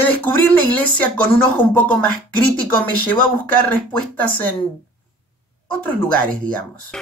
redescubrir la iglesia con un ojo un poco más crítico me llevó a buscar respuestas en otros lugares, digamos.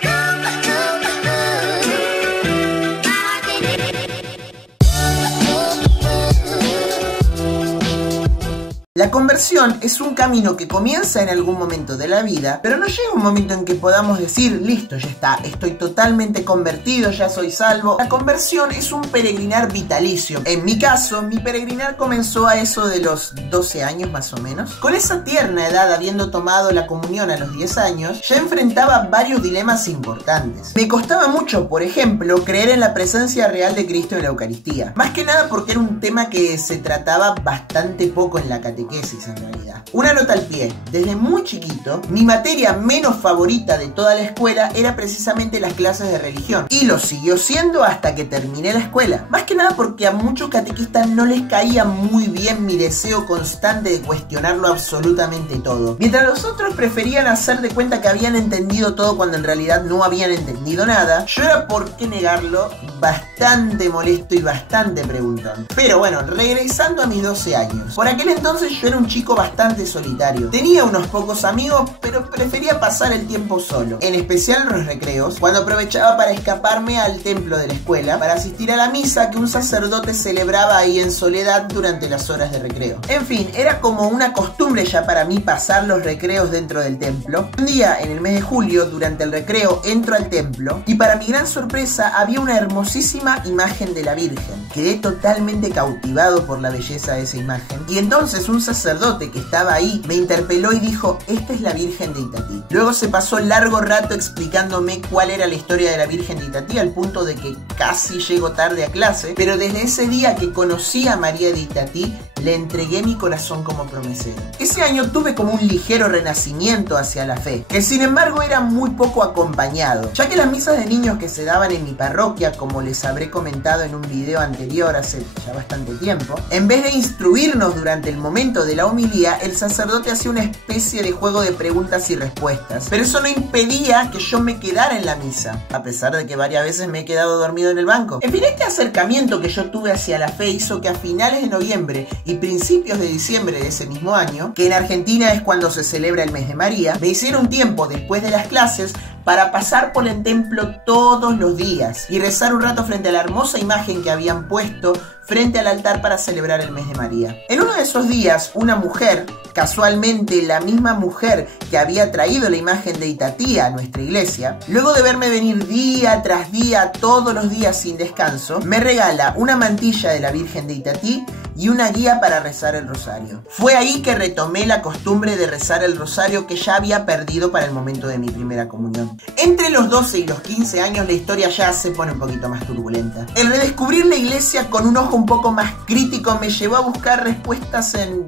La conversión es un camino que comienza en algún momento de la vida, pero no llega un momento en que podamos decir, listo, ya está, estoy totalmente convertido, ya soy salvo. La conversión es un peregrinar vitalicio. En mi caso, mi peregrinar comenzó a eso de los 12 años más o menos. Con esa tierna edad, habiendo tomado la comunión a los 10 años, ya enfrentaba varios dilemas importantes. Me costaba mucho, por ejemplo, creer en la presencia real de Cristo en la Eucaristía. Más que nada porque era un tema que se trataba bastante poco en la catequesis. En realidad. Una nota al pie. Desde muy chiquito, mi materia menos favorita de toda la escuela era precisamente las clases de religión. Y lo siguió siendo hasta que terminé la escuela. Más que nada porque a muchos catequistas no les caía muy bien mi deseo constante de cuestionarlo absolutamente todo. Mientras los otros preferían hacer de cuenta que habían entendido todo cuando en realidad no habían entendido nada, yo era, por qué negarlo, bastante molesto y bastante preguntón. Pero bueno, regresando a mis 12 años. Por aquel entonces yo era un chico bastante solitario. Tenía unos pocos amigos, pero prefería pasar el tiempo solo. En especial en los recreos, cuando aprovechaba para escaparme al templo de la escuela para asistir a la misa que un sacerdote celebraba ahí en soledad durante las horas de recreo. En fin, era como una costumbre ya para mí pasar los recreos dentro del templo. Un día, en el mes de julio, durante el recreo, entro al templo y para mi gran sorpresa había una hermosísima imagen de la Virgen. Quedé totalmente cautivado por la belleza de esa imagen y entonces un sacerdote que estaba ahí me interpeló y dijo: esta es la Virgen de Itatí. Luego se pasó largo rato explicándome cuál era la historia de la Virgen de Itatí, al punto de que casi llego tarde a clase, pero desde ese día que conocí a María de Itatí le entregué mi corazón como promesero. Ese año tuve como un ligero renacimiento hacia la fe, que sin embargo era muy poco acompañado, ya que las misas de niños que se daban en mi parroquia, como les habré comentado en un video anterior hace ya bastante tiempo, en vez de instruirnos durante el momento de la homilía, el sacerdote hacía una especie de juego de preguntas y respuestas, pero eso no impedía que yo me quedara en la misa, a pesar de que varias veces me he quedado dormido en el banco. En fin, este acercamiento que yo tuve hacia la fe hizo que a finales de noviembre y principios de diciembre de ese mismo año, que en Argentina es cuando se celebra el mes de María, me hiciera un tiempo después de las clases para pasar por el templo todos los días y rezar un rato frente a la hermosa imagen que habían puesto frente al altar para celebrar el mes de María. En uno de esos días, una mujer, casualmente la misma mujer que había traído la imagen de Itatí a nuestra iglesia, luego de verme venir día tras día, todos los días sin descanso, me regala una mantilla de la Virgen de Itatí y una guía para rezar el rosario. Fue ahí que retomé la costumbre de rezar el rosario que ya había perdido para el momento de mi primera comunión. Entre los 12 y los 15 años la historia ya se pone un poquito más turbulenta. El redescubrir la iglesia con un ojo un poco más crítico me llevó a buscar respuestas en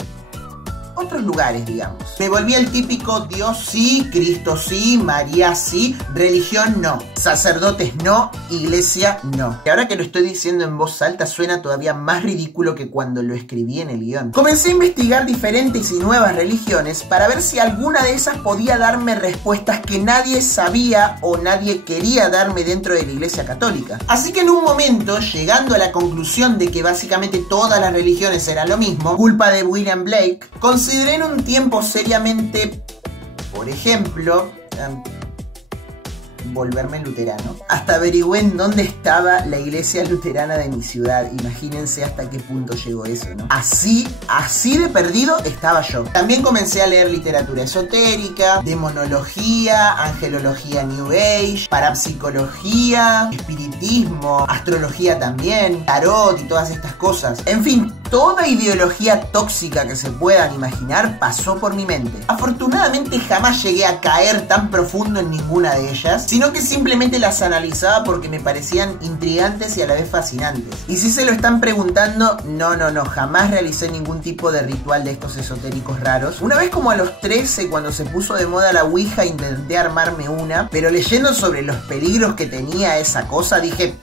otros lugares, digamos. Me volví el típico Dios sí, Cristo sí, María sí, religión no, sacerdotes no, iglesia no. Y ahora que lo estoy diciendo en voz alta suena todavía más ridículo que cuando lo escribí en el guión. Comencé a investigar diferentes y nuevas religiones para ver si alguna de esas podía darme respuestas que nadie sabía o nadie quería darme dentro de la iglesia católica. Así que en un momento, llegando a la conclusión de que básicamente todas las religiones eran lo mismo, culpa de William Blake, consideré en un tiempo seriamente, por ejemplo, volverme luterano. Hasta averigüé en dónde estaba la iglesia luterana de mi ciudad. Imagínense hasta qué punto llegó eso, ¿no? Así de perdido estaba yo. También comencé a leer literatura esotérica, demonología, angelología New Age, parapsicología, espiritismo, astrología también, tarot y todas estas cosas. En fin, toda ideología tóxica que se puedan imaginar pasó por mi mente. Afortunadamente jamás llegué a caer tan profundo en ninguna de ellas, sino que simplemente las analizaba porque me parecían intrigantes y a la vez fascinantes. Y si se lo están preguntando, no, jamás realicé ningún tipo de ritual de estos esotéricos raros. Una vez como a los 13, cuando se puso de moda la Ouija, intenté armarme una, pero leyendo sobre los peligros que tenía esa cosa, dije: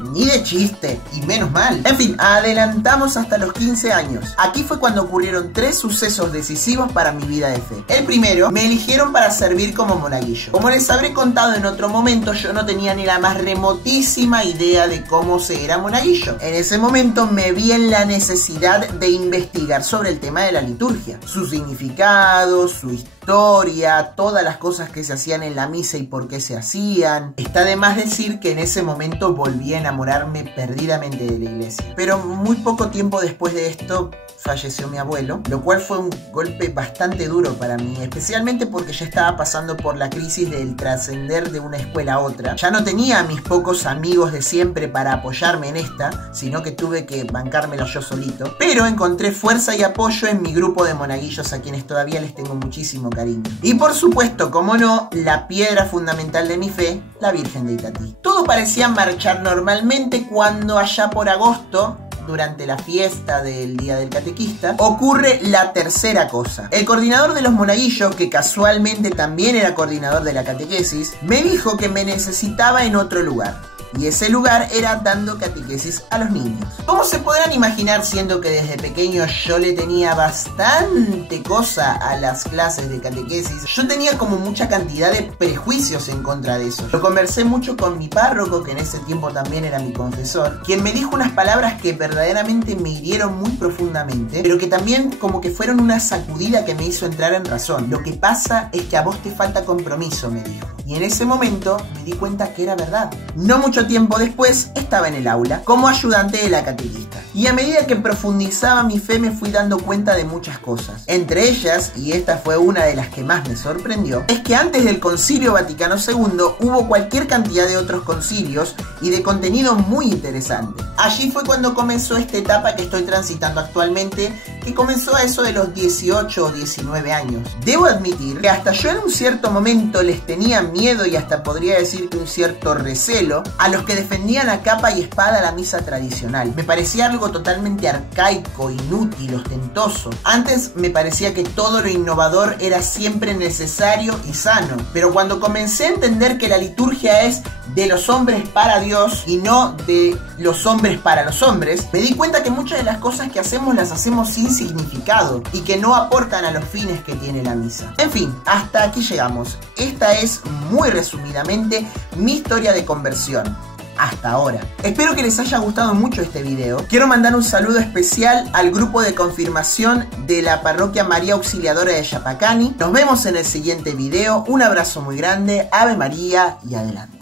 ni de chiste, y menos mal. En fin, adelantamos hasta los 15 años. Aquí fue cuando ocurrieron 3 sucesos decisivos para mi vida de fe. El primero, me eligieron para servir como monaguillo. Como les habré contado en otro momento, yo no tenía ni la más remotísima idea de cómo se era monaguillo. En ese momento me vi en la necesidad de investigar sobre el tema de la liturgia, su significado, su historia, todas las cosas que se hacían en la misa y por qué se hacían. Está de más decir que en ese momento volví a enamorarme perdidamente de la iglesia. Pero muy poco tiempo después de esto falleció mi abuelo, lo cual fue un golpe bastante duro para mí, especialmente porque ya estaba pasando por la crisis del trascender de una escuela a otra. Ya no tenía a mis pocos amigos de siempre para apoyarme en esta, sino que tuve que bancármela yo solito. Pero encontré fuerza y apoyo en mi grupo de monaguillos, a quienes todavía les tengo muchísimo cariño. Y por supuesto, como no, la piedra fundamental de mi fe, la Virgen de Itatí. Todo parecía marchar normalmente cuando allá por agosto, durante la fiesta del Día del Catequista, ocurre la tercera cosa. El coordinador de los monaguillos, que casualmente también era coordinador de la catequesis, me dijo que me necesitaba en otro lugar. Y ese lugar era dando catequesis a los niños. Como se podrán imaginar, siendo que desde pequeño yo le tenía bastante cosa a las clases de catequesis, yo tenía como mucha cantidad de prejuicios en contra de eso. Lo conversé mucho con mi párroco, que en ese tiempo también era mi confesor, quien me dijo unas palabras que verdaderamente me hirieron muy profundamente, pero que también como que fueron una sacudida que me hizo entrar en razón. Lo que pasa es que a vos te falta compromiso, me dijo. Y en ese momento me di cuenta que era verdad. No mucho tiempo después estaba en el aula como ayudante de la catequista. Y a medida que profundizaba mi fe me fui dando cuenta de muchas cosas. Entre ellas, y esta fue una de las que más me sorprendió, es que antes del Concilio Vaticano II hubo cualquier cantidad de otros concilios y de contenido muy interesante. Allí fue cuando comenzó esta etapa que estoy transitando actualmente, que comenzó a eso de los 18 o 19 años. Debo admitir que hasta yo en un cierto momento les tenía miedo y hasta podría decir que un cierto recelo a los que defendían a capa y espada la misa tradicional. Me parecía algo totalmente arcaico, inútil, ostentoso. Antes me parecía que todo lo innovador era siempre necesario y sano, pero cuando comencé a entender que la liturgia es de los hombres para Dios y no de los hombres para los hombres, me di cuenta que muchas de las cosas que hacemos las hacemos sin significado y que no aportan a los fines que tiene la misa. En fin, hasta aquí llegamos. Esta es, muy resumidamente, mi historia de conversión hasta ahora. Espero que les haya gustado mucho este video. Quiero mandar un saludo especial al grupo de confirmación de la parroquia María Auxiliadora de Yapacani. Nos vemos en el siguiente video. Un abrazo muy grande, Ave María y adelante.